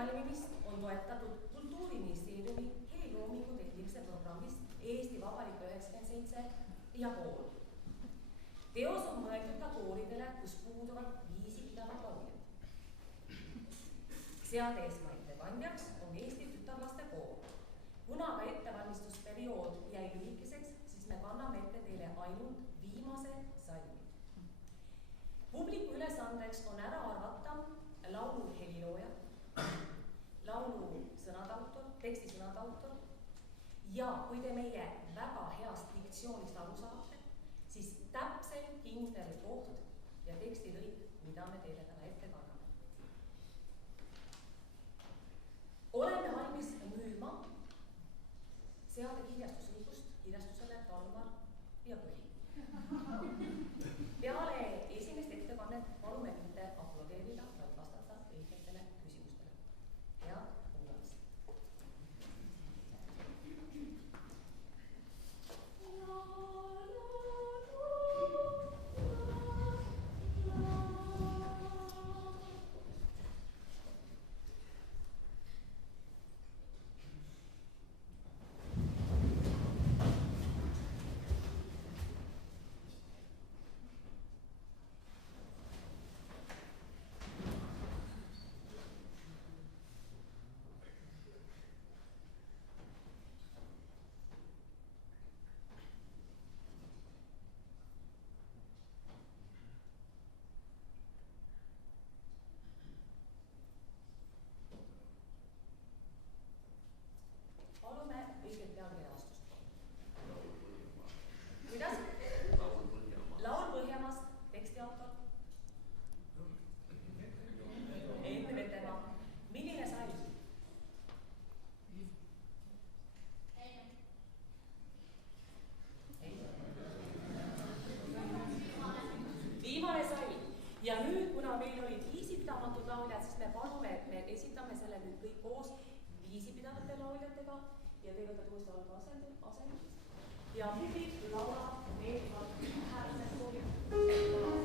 valmimist on toetatud Kultuuriministeeriumi heliloomingu tehnilise programmist Eesti Vabariik 97 ja kool. Teos on mõeldud ka kooridele, kus puuduvad viisi pidavad lauljad. Seade esmaettekandjaks on Eesti tütarlaste kool. Kuna ka ettevalmistusperiood jäi lühikeseks, siis me kanname ette teile ainult viimase salmi. Publiku ülesandeks on ära arvata laulu helilooja, laulu sõnadautor, teksti sõnadautor ja kui te meie väga heast diktsioonist aru saate, siis täpselt kindel koht ja tekstilõik, mida me teile täna ette kanname. Oleme valmis müüma seade kirjastusõigust kirjastusele Talmar ja Põhi. Peale esimest ettekannet palume mitte aplodeerida, vaid vastata õigetele küsimustele. Head kuulamist. Palume õiget pealkirjastust. Kuidas? Laul Põhjamaast, teksti autor. Enne Vetemaa. Milline salm? Viimane salm. Ja nüüd, kuna meil olid viisipidamatud lauljad, siis me palume, et me esitame selle nüüd kõik koos viisipidavate lauljatega ja te võtate uuesti alga asendust. Ja publik laulab meeldivalt hääleselt soovib.